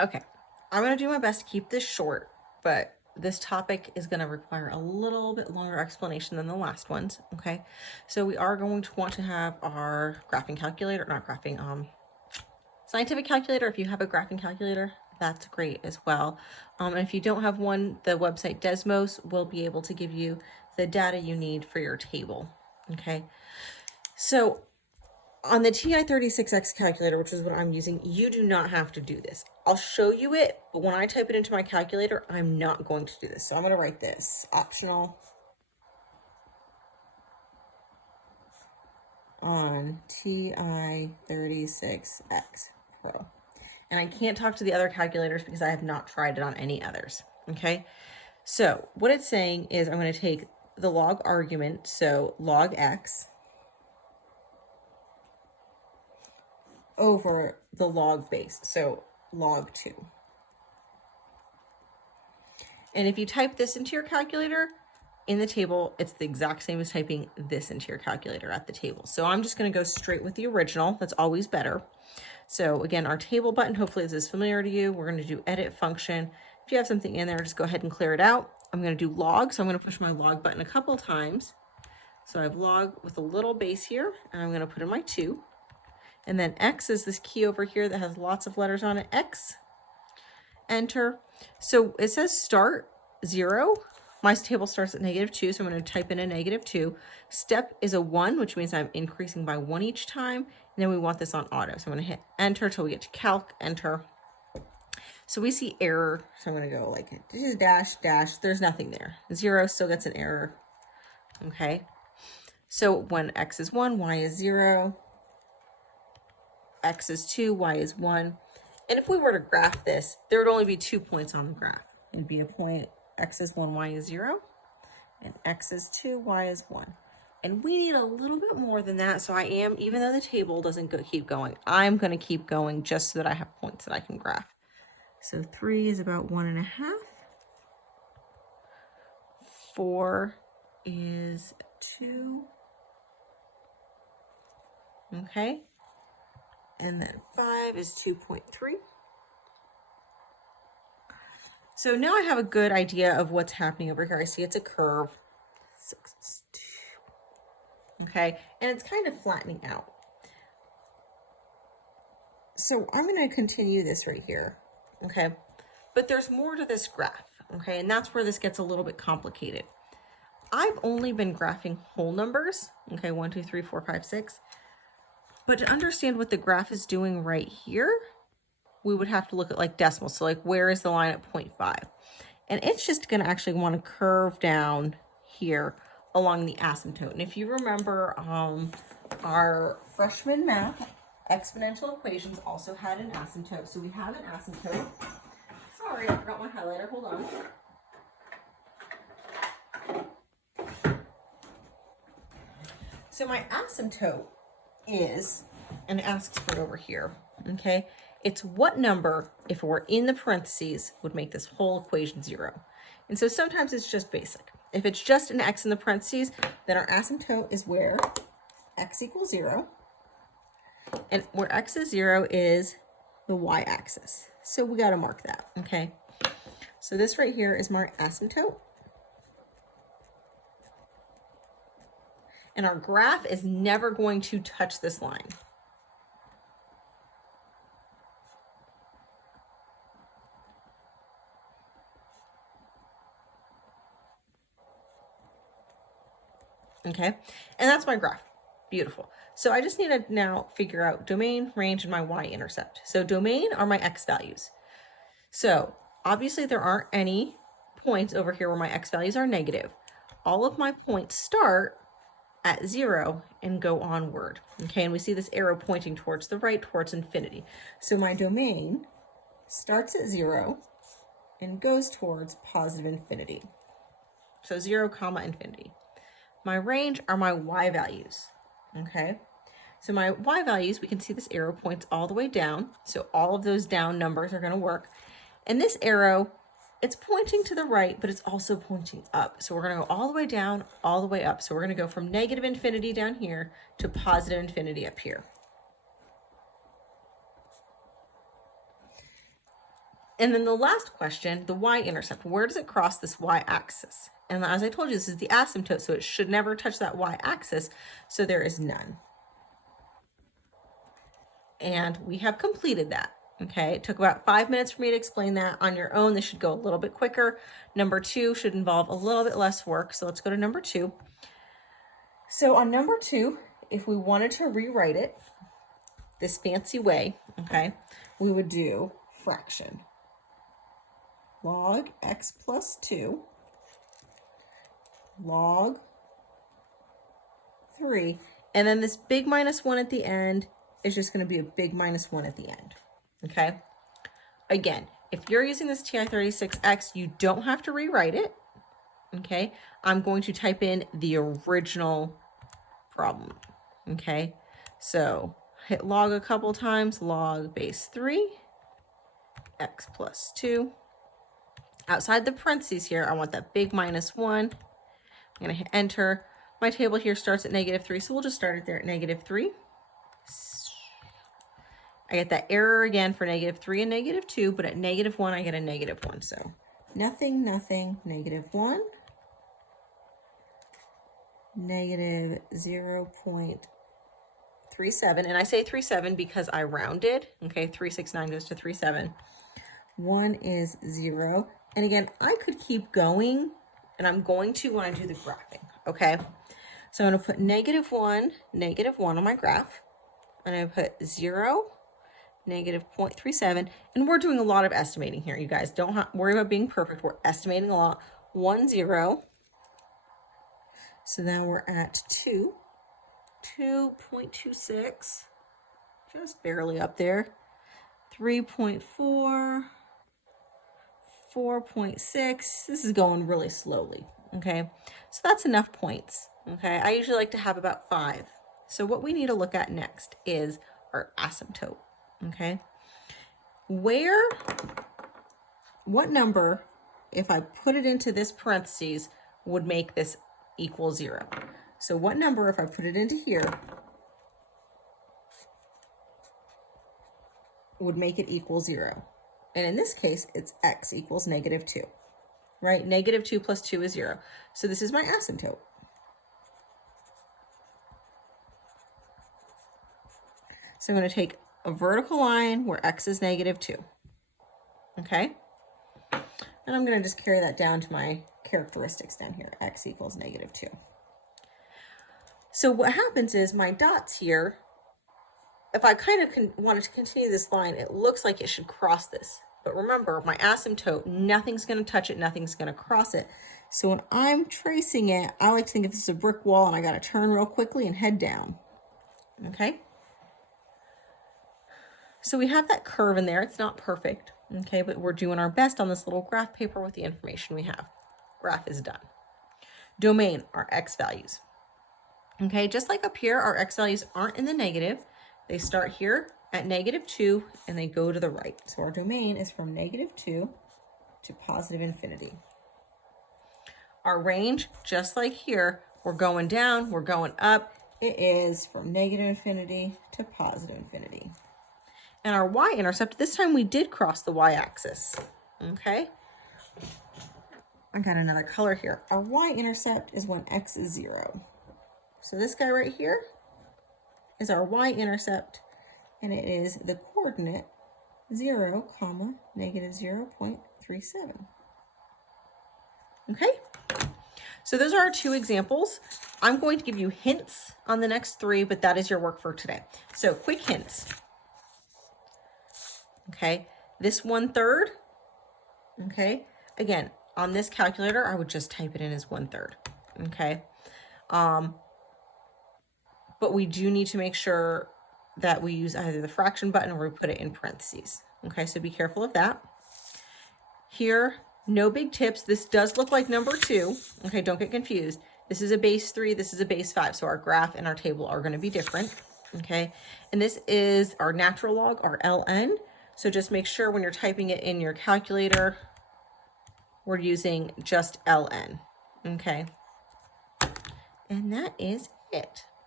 Okay, I'm gonna do my best to keep this short, but this topic is gonna require a little bit longer explanation than the last ones, okay? So we are going to want to have our graphing calculator, not graphing, scientific calculator. If you have a graphing calculator, that's great as well. And if you don't have one, the website Desmos will be able to give you the data you need for your table, okay? So on the TI-36X calculator, which is what I'm using, you do not have to do this. I'll show you it, but when I type it into my calculator, I'm not going to do this. So I'm going to write this, optional on TI-36X Pro. And I can't talk to the other calculators because I have not tried it on any others, okay? So what it's saying is I'm going to take the log argument, so log x, over the log base, so log 2. And if you type this into your calculator in the table, it's the exact same as typing this into your calculator at the table. So I'm just going to go straight with the original. That's always better. So again, our table button, hopefully this is familiar to you. We're going to do edit function. If you have something in there, just go ahead and clear it out. I'm going to do log. So I'm going to push my log button a couple times. So I have log with a little base here, and I'm going to put in my 2. And then X is this key over here that has lots of letters on it. X, enter. So it says start 0. My table starts at -2, so I'm going to type in a -2. Step is a 1, which means I'm increasing by 1 each time. And then we want this on auto. So I'm going to hit enter till we get to calc, enter. So we see error. So I'm going to go like, this is dash, dash. There's nothing there. 0 still gets an error. Okay. So when X is 1, Y is 0. X is 2, Y is 1. And if we were to graph this, there would only be 2 points on the graph. It'd be a point, X is 1, Y is 0, and X is 2, Y is 1. And we need a little bit more than that. So I am, even though the table doesn't keep going, I'm going to keep going just so that I have points that I can graph. So 3 is about 1.5. 4 is 2. Okay. And then 5 is 2.3. So now I have a good idea of what's happening over here. I see it's a curve. 6, 2. Okay, and it's kind of flattening out. So I'm going to continue this right here. Okay, but there's more to this graph. Okay, and that's where this gets a little bit complicated. I've only been graphing whole numbers. Okay, 1, 2, 3, 4, 5, 6. But to understand what the graph is doing right here, we would have to look at like decimals. So like, where is the line at 0.5? And it's just going to actually want to curve down here along the asymptote. And if you remember, our freshman math exponential equations also had an asymptote. So we have an asymptote. Sorry, I forgot my highlighter. Hold on. So my asymptote is, and it asks for it over here, okay? It's what number, if it were in the parentheses, would make this whole equation 0. And so sometimes it's just basic. If it's just an x in the parentheses, then our asymptote is where x equals 0. And where x is 0 is the y-axis. So we got to mark that, okay? So this right here is my asymptote. And our graph is never going to touch this line. Okay, and that's my graph. Beautiful. So I just need to now figure out domain, range, and my y-intercept. So domain are my x values. So obviously there aren't any points over here where my x values are negative. All of my points start at 0 and go onward. Okay, and we see this arrow pointing towards the right, towards infinity. So my domain starts at 0 and goes towards positive infinity. So 0, infinity. My range are my y values. Okay, so my y values, we can see this arrow points all the way down. So all of those down numbers are going to work. And this arrow, it's pointing to the right, but it's also pointing up. So we're going to go all the way down, all the way up. So we're going to go from negative infinity down here to positive infinity up here. And then the last question, the y-intercept, where does it cross this y-axis? And as I told you, this is the asymptote, so it should never touch that y-axis, so there is none. And we have completed that. Okay, it took about 5 minutes for me to explain that. On your own, this should go a little bit quicker. Number 2 should involve a little bit less work, so let's go to number 2. So on number 2, if we wanted to rewrite it this fancy way, okay, we would do fraction. Log x plus 2 log 3. And then this big minus 1 at the end is just going to be a big minus 1 at the end. Okay. Again, if you're using this TI-36X, you don't have to rewrite it. Okay. I'm going to type in the original problem. Okay. So hit log a couple times, log base 3, x plus 2. Outside the parentheses here, I want that big minus 1. I'm going to hit enter. My table here starts at -3, so we'll just start it there at -3. I get that error again for -3 and -2, but at -1, I get a -1. So nothing, nothing, -1, -0.37. And I say 37 because I rounded. Okay, 369 goes to 37. 1 is 0. And again, I could keep going, and I'm going to when I do the graphing. Okay, so I'm going to put -1, -1 on my graph. I'm going to put 0, -0.37, and we're doing a lot of estimating here, you guys. Don't worry about being perfect. We're estimating a lot. 1, 0. So now we're at 2, 2.26, just barely up there. 3.4, 4.6. This is going really slowly. Okay, so that's enough points. Okay, I usually like to have about 5. So what we need to look at next is our asymptote. Okay, what number, if I put it into this parentheses, would make this equal 0? So what number, if I put it into here, would make it equal 0? And in this case, it's x equals -2, right? -2 plus 2 is 0. So this is my asymptote. So I'm going to take a vertical line where x is -2. Okay. And I'm going to just carry that down to my characteristics down here. X equals -2. So what happens is my dots here, if I kind of wanted to continue this line, it looks like it should cross this. But remember, my asymptote, nothing's going to touch it, nothing's going to cross it. So when I'm tracing it, I like to think of this as a brick wall, and I got to turn real quickly and head down. Okay. So we have that curve in there. It's not perfect, okay, but we're doing our best on this little graph paper with the information we have. Graph is done. Domain, our x values. Okay, just like up here, our x values aren't in the negative. They start here at -2 and they go to the right. So our domain is from -2 to +infinity. Our range, just like here, we're going down, we're going up. It is from -infinity to +infinity. And our y-intercept, this time we did cross the y-axis. Okay. I got another color here. Our y-intercept is when x is 0. So this guy right here is our y-intercept, and it is the coordinate 0, -0.37. Okay. So those are our 2 examples. I'm going to give you hints on the next 3, but that is your work for today. So quick hints. Okay, this 1/3, okay, again, on this calculator, I would just type it in as 1/3, okay, but we do need to make sure that we use either the fraction button or we put it in parentheses, okay, so be careful of that. Here, no big tips. This does look like number 2, okay, don't get confused. This is a base 3, this is a base 5, so our graph and our table are going to be different, okay, and this is our natural log, our ln. So just make sure when you're typing it in your calculator, we're using just ln, okay? And that is it.